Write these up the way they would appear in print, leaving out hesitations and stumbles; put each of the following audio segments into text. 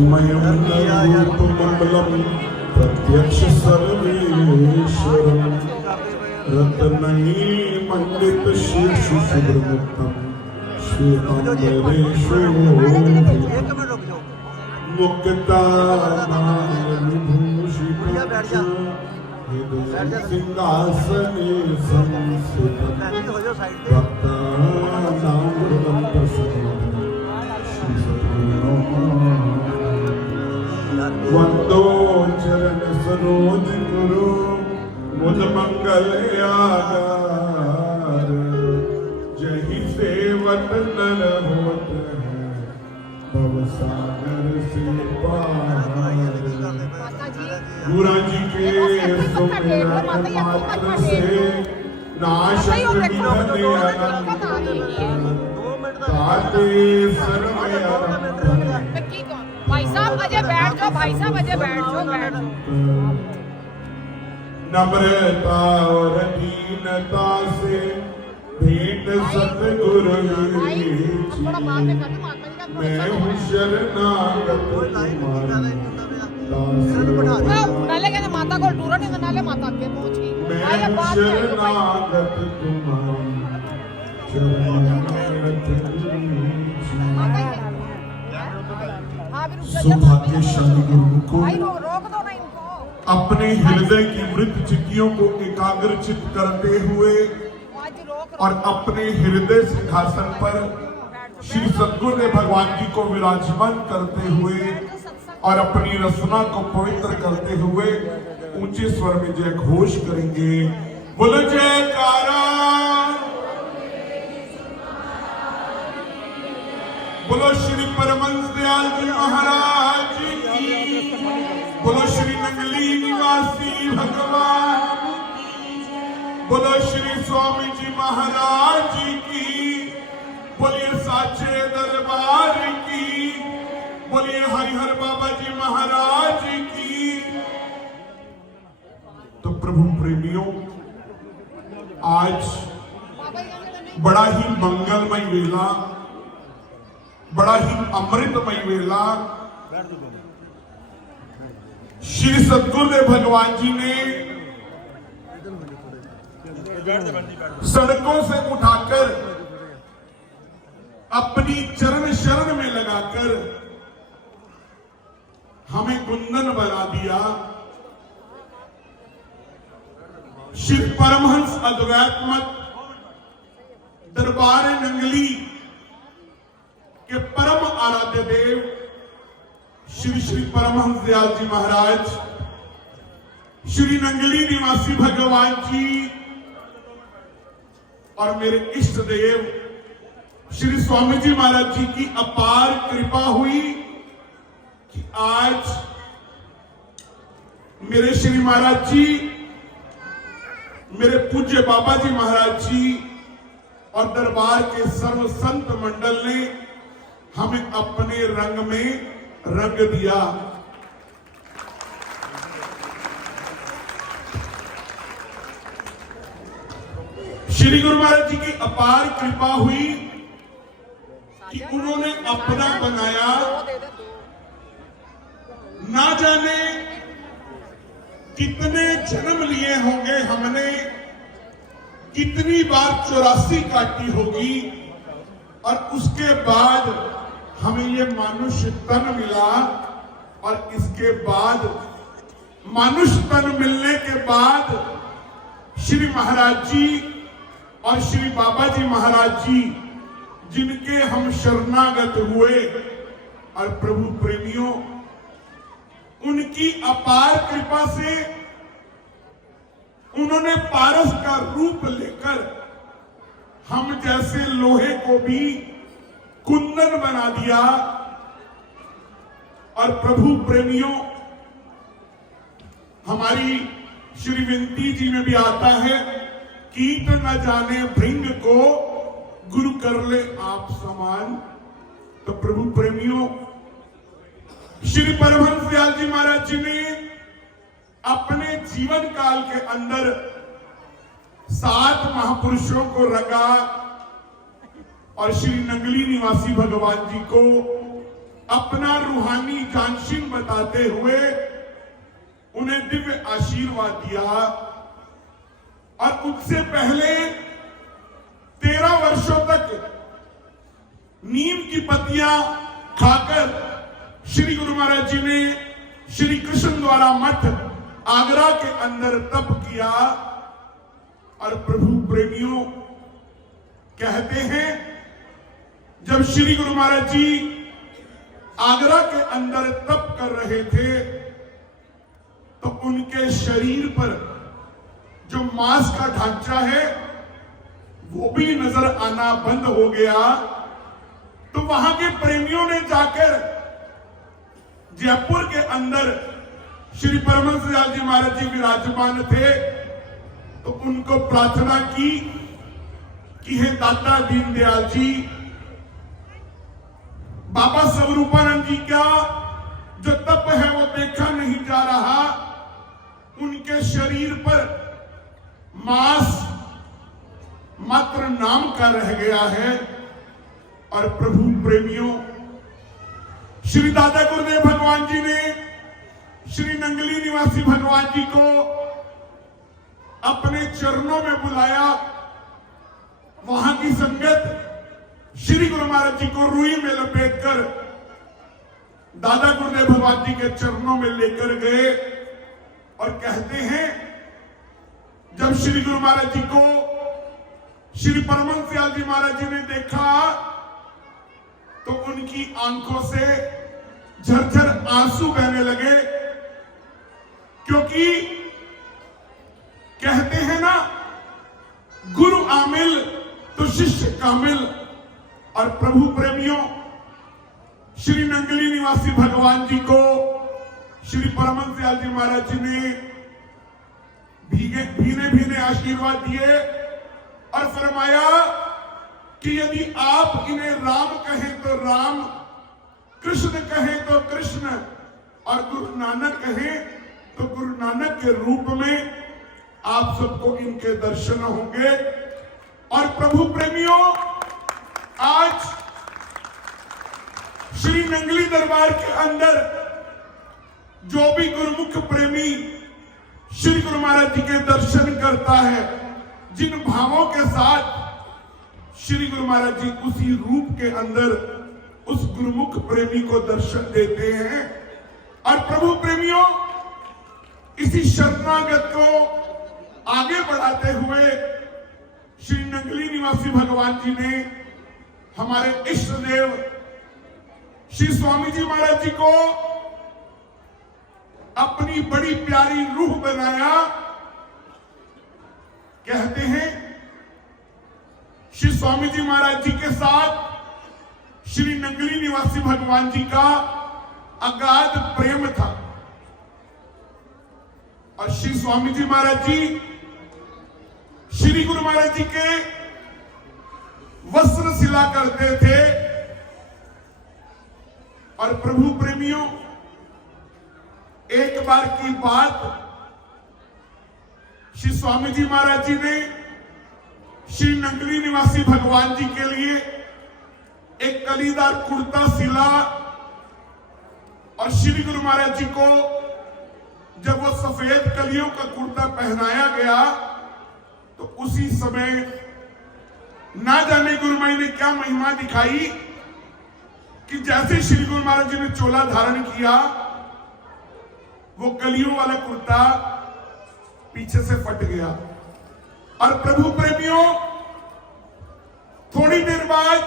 मंगलम प्रत्यक्ष सर्वेश्वरम रत्नैः मंडित शीर्ष सुब्रमुक्तम श्वेतांबरेशो मुक्तानामविभूषितं सिंहासने संस्थितं भक्तानां हृदयं प्रसन्नं श्री सद्गुरो वंदो चरण सरोज गुरु मुझ मंगल आगार जहि सेवत नर होत है भव सागर से पार। गुरु जी के सुमिरन मात्र से नाशक विघ्न अनंत ताते सर्व भाई साहब अजय बैठ जाओ, भाई साहब अजय बैठ जाओ, बैठ जाओ। नम्रता और दीनता से भेंट सतगुरु की मैं हूँ शरणागत तुम्हारी नाले कहते माता को टूरा नहीं तो नाले माता के पहुंची मैं हूँ शरणागत तुम्हारी सौभाग्यशाली गुरु को अपने हृदय की मृत चित्तियों को एकाग्रचित करते हुए और अपने हृदय सिंहासन पर श्री सद्गुरु भगवान जी को विराजमान करते हुए और अपनी रसना को पवित्र करते हुए ऊंचे स्वर में जय घोष करेंगे। बोलो जयकारा, बोलो श्री परमहंस दयाल जी महाराज की, बोलो श्री नंगली निवासी भगवान, बोलो श्री स्वामी जी महाराज की, बोलिए साचे दरबार की, बोलिए हरिहर बाबा जी महाराज की। तो प्रभु प्रेमियों, आज बड़ा ही मंगलमय वेला, बड़ा ही अमृतमय वेला श्री सद्गुरु भगवान जी ने सड़कों से उठाकर अपनी चरण शरण में लगाकर हमें कुंदन बना दिया। श्री परमहंस अद्वैत मत दरबार नंगली के परम आराध्य देव श्री श्री परमहंस दयाल जी महाराज, श्री नंगली निवासी भगवान जी और मेरे इष्ट देव श्री स्वामी जी महाराज जी की अपार कृपा हुई कि आज मेरे श्री महाराज जी, मेरे पूज्य बाबा जी महाराज जी और दरबार के सर्व संत मंडल ने हमें अपने रंग में रंग दिया। श्री गुरु महाराज जी की अपार कृपा हुई कि उन्होंने अपना बनाया। ना जाने कितने जन्म लिए होंगे हमने, कितनी बार 84 काटी होगी और उसके बाद हमें ये मानुष्य तन मिला। और इसके बाद मानुष्य तन मिलने के बाद श्री महाराज जी और श्री बाबा जी महाराज जी जिनके हम शरणागत हुए, और प्रभु प्रेमियों उनकी अपार कृपा से उन्होंने पारस का रूप लेकर हम जैसे लोहे को भी कुंदन बना दिया। और प्रभु प्रेमियों, हमारी श्री विनती जी में भी आता है, कीट न जाने भृंग को गुरु कर ले आप समान। तो प्रभु प्रेमियों, श्री परमहंस दयाल जी महाराज जी ने अपने जीवन काल के अंदर 7 महापुरुषों को रंगा और श्री नंगली निवासी भगवान जी को अपना रूहानी जानशीन बताते हुए उन्हें दिव्य आशीर्वाद दिया और उससे पहले 13 वर्षों तक नीम की पत्तियां खाकर श्री गुरु महाराज जी ने श्री कृष्ण द्वारा मठ आगरा के अंदर तप किया। और प्रभु प्रेमियों कहते हैं जब श्री गुरु महाराज जी आगरा के अंदर तप कर रहे थे तो उनके शरीर पर जो मांस का ढांचा है वो भी नजर आना बंद हो गया। तो वहां के प्रेमियों ने जाकर जयपुर के अंदर श्री परमहंस दयाल जी महाराज जी विराजमान थे तो उनको प्रार्थना की कि हे दाता दीनदयाल जी, बाबा स्वरूपानंद जी का जो तप है वो देखा नहीं जा रहा, उनके शरीर पर मांस मात्र नाम का रह गया है। और प्रभु प्रेमियों श्री दादा गुरुदेव भगवान जी ने श्री नंगली निवासी भगवान जी को अपने चरणों में बुलाया। वहां की संगत श्री गुरु महाराज जी को रुई में लपेटकर दादा गुरुदेव भगवान जी के चरणों में लेकर गए और कहते हैं जब श्री गुरु महाराज जी को श्री परमहंस दयाल जी महाराज जी ने देखा तो उनकी आंखों से झरझर आंसू बहने लगे, क्योंकि कहते हैं ना गुरु आमिल तो शिष्य कामिल। और प्रभु प्रेमियों श्री नंगली निवासी भगवान जी को श्री परमहंस दयाल जी महाराज जी ने भीने भीने आशीर्वाद दिए और फरमाया कि यदि आप इन्हें राम कहें तो राम, कृष्ण कहें तो कृष्ण और गुरु नानक कहें तो गुरु नानक के रूप में आप सबको इनके दर्शन होंगे। और प्रभु प्रेमियों आज श्री नंगली दरबार के अंदर जो भी गुरुमुख प्रेमी श्री गुरु महाराज जी के दर्शन करता है, जिन भावों के साथ श्री गुरु महाराज जी उसी रूप के अंदर उस गुरुमुख प्रेमी को दर्शन देते हैं। और प्रभु प्रेमियों इसी शरणागत को आगे बढ़ाते हुए श्री नंगली निवासी भगवान जी ने हमारे इष्ट देव श्री स्वामी जी महाराज जी को अपनी बड़ी प्यारी रूह बनाया। कहते हैं श्री स्वामी जी महाराज जी के साथ श्री नंगली निवासी भगवान जी का अगाध प्रेम था और श्री स्वामी जी महाराज जी श्री गुरु महाराज जी के वस्त्र सिला करते थे। और प्रभु प्रेमियों एक बार की बात, श्री स्वामी जी महाराज जी ने श्री नंगली निवासी भगवान जी के लिए एक कलीदार कुर्ता सिला और श्री गुरु महाराज जी को जब वो सफेद कलियों का कुर्ता पहनाया गया तो उसी समय ना जाने गुरु माई ने क्या महिमा दिखाई कि जैसे श्री गुरु महाराज जी ने चोला धारण किया वो कलियों वाला कुर्ता पीछे से फट गया। और प्रभु प्रेमियों थोड़ी देर बाद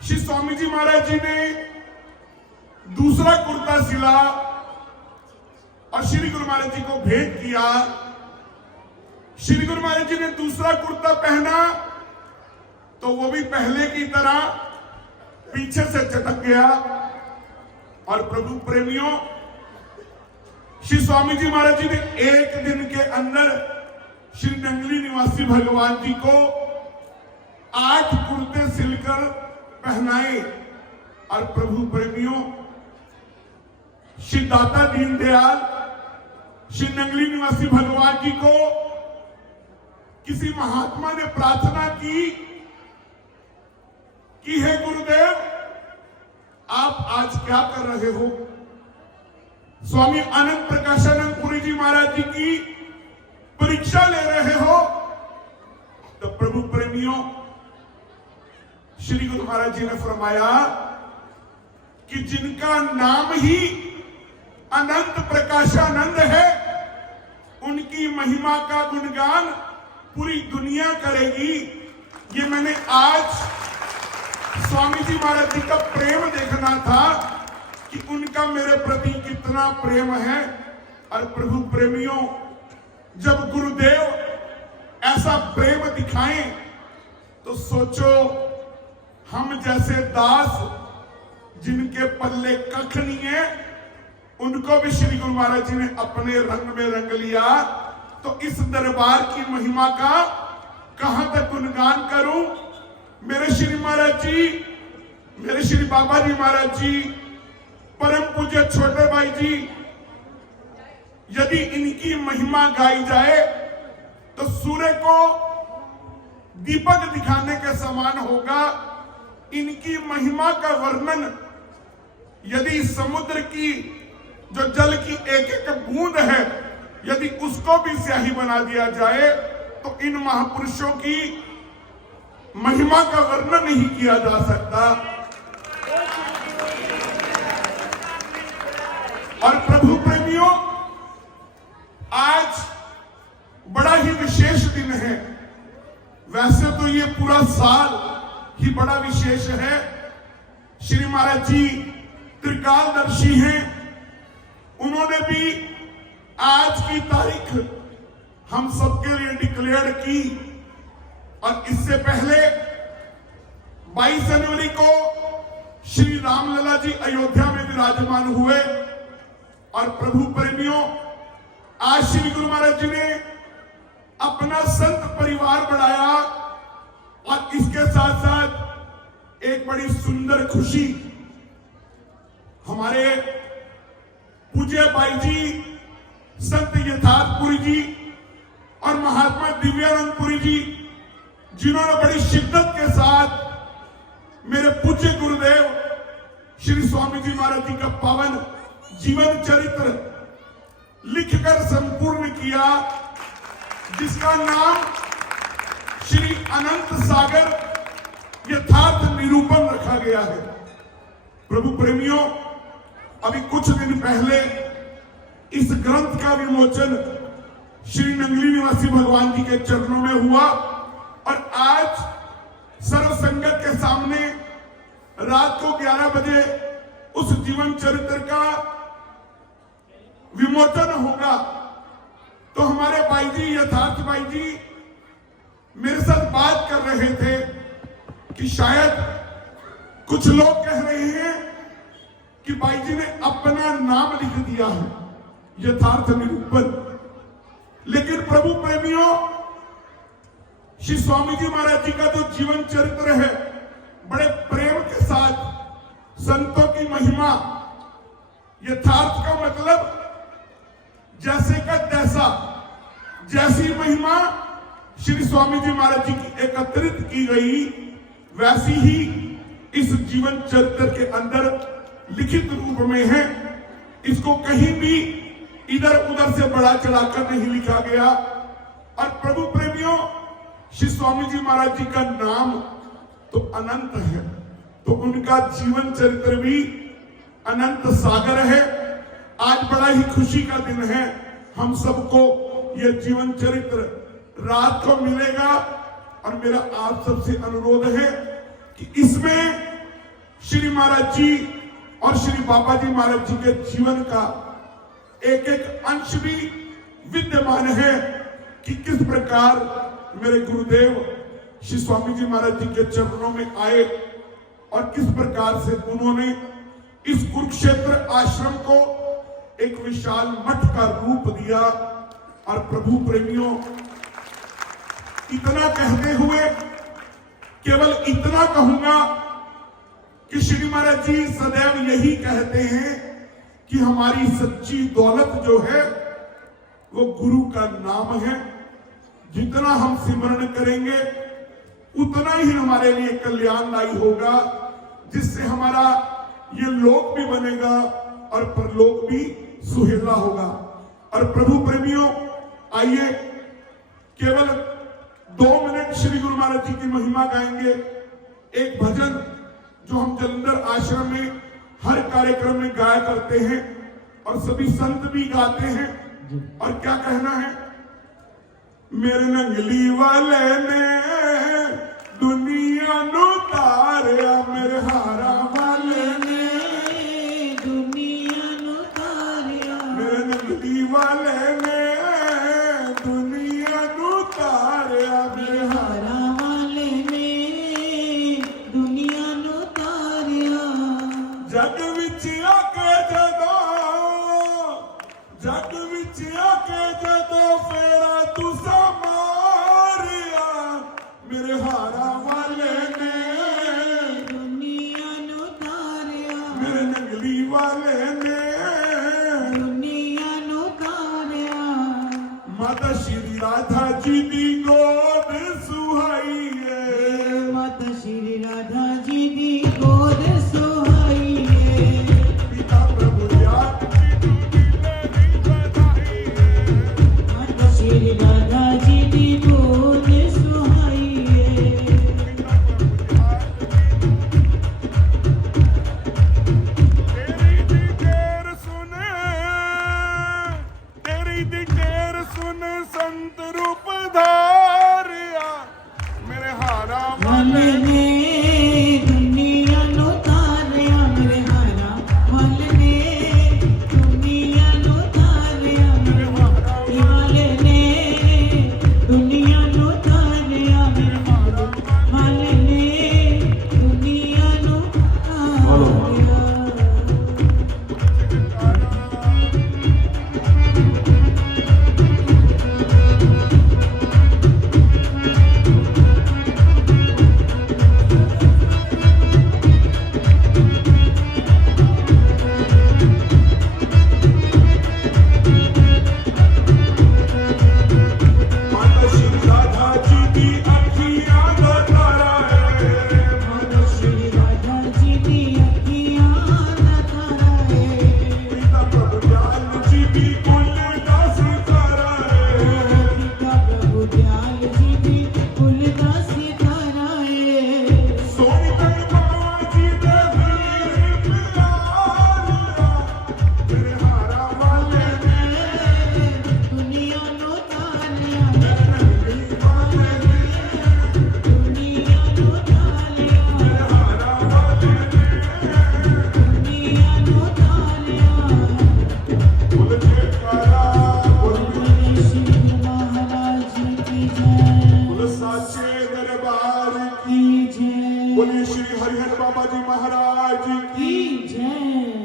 श्री स्वामी जी महाराज जी ने दूसरा कुर्ता सिला और श्री गुरु महाराज जी को भेंट किया। श्री गुरु महाराज जी ने दूसरा कुर्ता पहना तो वो भी पहले की तरह पीछे से चटक गया। और प्रभु प्रेमियों श्री स्वामी जी महाराज जी ने एक दिन के अंदर श्री नंगली निवासी भगवान जी को 8 कुर्ते सिलकर पहनाए। और प्रभु प्रेमियों श्री दाता दीनदयाल श्री नंगली निवासी भगवान जी को किसी महात्मा ने प्रार्थना की कि हे गुरुदेव आप आज क्या कर रहे हो? स्वामी अनंत प्रकाशानंद पुरी जी महाराज जी की परीक्षा ले रहे हो? तो प्रभु प्रेमियों, श्री गुरु महाराज जी ने फरमाया कि जिनका नाम ही अनंत प्रकाशानंद है, उनकी महिमा का गुणगान पूरी दुनिया करेगी। ये मैंने आज स्वामी जी महाराज जी का प्रेम देखना था कि उनका मेरे प्रति कितना प्रेम है। और प्रभु प्रेमियों, जब गुरुदेव ऐसा प्रेम दिखाएं तो सोचो, हम जैसे दास जिनके पल्ले कख नहीं है, उनको भी श्री गुरु महाराज जी ने अपने रंग में रंग लिया। तो इस दरबार की महिमा का कहां तक गुणगान करूं? मेरे श्री महाराज जी, मेरे श्री बाबा जी महाराज जी, परम पूज्य छोटे भाई जी, यदि इनकी महिमा गाई जाए तो सूर्य को दीपक दिखाने के समान होगा। इनकी महिमा का वर्णन यदि समुद्र की जो जल की एक एक बूंद है, यदि उसको भी स्याही बना दिया जाए तो इन महापुरुषों की महिमा का वर्णन नहीं किया जा सकता। और प्रभु प्रेमियों, आज बड़ा ही विशेष दिन है। वैसे तो ये पूरा साल ही बड़ा विशेष है। श्री महाराज जी त्रिकालदर्शी हैं, उन्होंने भी आज की तारीख हम सबके लिए डिक्लेयर की। और इससे पहले 22 जनवरी को श्री रामलला जी अयोध्या में विराजमान हुए। और प्रभु प्रेमियों, आज श्री गुरु महाराज जी ने अपना संत परिवार बढ़ाया। और इसके साथ साथ एक बड़ी सुंदर खुशी, हमारे पूज्य भाई जी संत यथार्थपुरी जी और महात्मा दिव्यानंदपुरी जी, जिन्होंने बड़ी शिद्दत के साथ मेरे पूज्य गुरुदेव श्री स्वामी जी महाराज जी का पावन जीवन चरित्र लिखकर संपूर्ण किया, जिसका नाम श्री अनंत सागर यथार्थ निरूपण रखा गया है। प्रभु प्रेमियों, अभी कुछ दिन पहले इस ग्रंथ का विमोचन श्री नंगली निवासी भगवान जी के चरणों में हुआ। और आज सर्व संगत के सामने रात को 11 बजे उस जीवन चरित्र का विमोचन होगा। तो हमारे भाई जी, यथार्थ भाई जी, मेरे साथ बात कर रहे थे कि शायद कुछ लोग कह रहे हैं कि भाई जी ने अपना नाम लिख दिया है यथार्थ निरूपण। लेकिन प्रभु प्रेमियों, श्री स्वामी जी महाराज जी का जो जीवन चरित्र है, बड़े प्रेम के साथ संतों की महिमा, यथार्थ का मतलब जैसे का तैसा, जैसी महिमा श्री स्वामी जी महाराज जी की एकत्रित की गई, वैसी ही इस जीवन चरित्र के अंदर लिखित रूप में है। इसको कहीं भी इधर उधर से बढ़ा चढ़ाकर नहीं लिखा गया। और प्रभु प्रेमियों, श्री स्वामी जी महाराज जी का नाम तो अनंत है, तो उनका जीवन चरित्र भी अनंत सागर है। आज बड़ा ही खुशी का दिन है, हम सबको यह जीवन चरित्र रात को मिलेगा। और मेरा आप सबसे अनुरोध है कि इसमें श्री महाराज जी और श्री बाबा जी महाराज जी के जीवन का एक एक अंश भी विद्यमान है कि किस प्रकार मेरे गुरुदेव श्री स्वामी जी महाराज जी के चरणों में आए और किस प्रकार से उन्होंने इस कुरुक्षेत्र आश्रम को एक विशाल मठ का रूप दिया। और प्रभु प्रेमियों, इतना कहते हुए केवल इतना कहूंगा कि श्री महाराज जी सदैव यही कहते हैं कि हमारी सच्ची दौलत जो है वो गुरु का नाम है। जितना हम सिमरण करेंगे उतना ही हमारे लिए कल्याणदायी होगा, जिससे हमारा ये लोक भी बनेगा और परलोक भी सुहेला होगा। और प्रभु प्रेमियों, आइए केवल 2 मिनट श्री गुरु महाराज जी की महिमा गाएंगे। एक भजन जो हम जलंधर आश्रम में हर कार्यक्रम में गाया करते हैं और सभी संत भी गाते हैं। और क्या कहना है? मेरे नंगली वाले ने दुनिया नु तारिया, मेरे हारा वाले ने दुनिया नु तारिया, मेरे नंगली वाले ने दुनिया नु तारिया, मेरे हारा वाले ने दुनिया नु तारिया। जग विच आके जदों, जग विच आके जदों फेरा तुसा मारिया, मेरे हारा वाले ने दुनिया नु तारिया, मेरे नंगली वाले ने दुनिया नु तारिया। माता श्री राधा जी दी गोद सुहाई है, माता श्री राधा जी दी गोद सुहाई है। पिता प्रभु दयाल जी दी मेरी बधाई है, माता श्री राधा जी दी गोद सुहाई है। तेरी दी केर सुने, तेरी दी केर सुन संत रूप धारिया, मेरे हारा वाले ने दुनिया नु तारिया, मेरे हारा वाले ने दुनिया नु तारिया, मेरे हारा वाले ने दुनिया नु तारिया, मेरे हारा वाले ने दुनिया नु तारिया। माता श्री राधा जी की अखियां दा तारा है, माता श्री राधा जी दी अखियां दा तारा है। पिता प्रभु दयाल जी की कुल दा सितारा है, पिता प्रभु दयाल जी दी कुल दा सितारा है। सोनी तन बाबा जी दे वीर प्यारिया, मेरे हारा वाले ने दुनिया नु तारिया, मेरे नंगली वाले ने दुनिया नु तारिया, मेरे हारा वाले ने दुनिया नु तारिया। बोल जयकारा, बोल बोले श्री महाराज की जय, बोल साचे दरबार की जय, बोलिए श्री हरिहर बाबा जी महाराज की जय।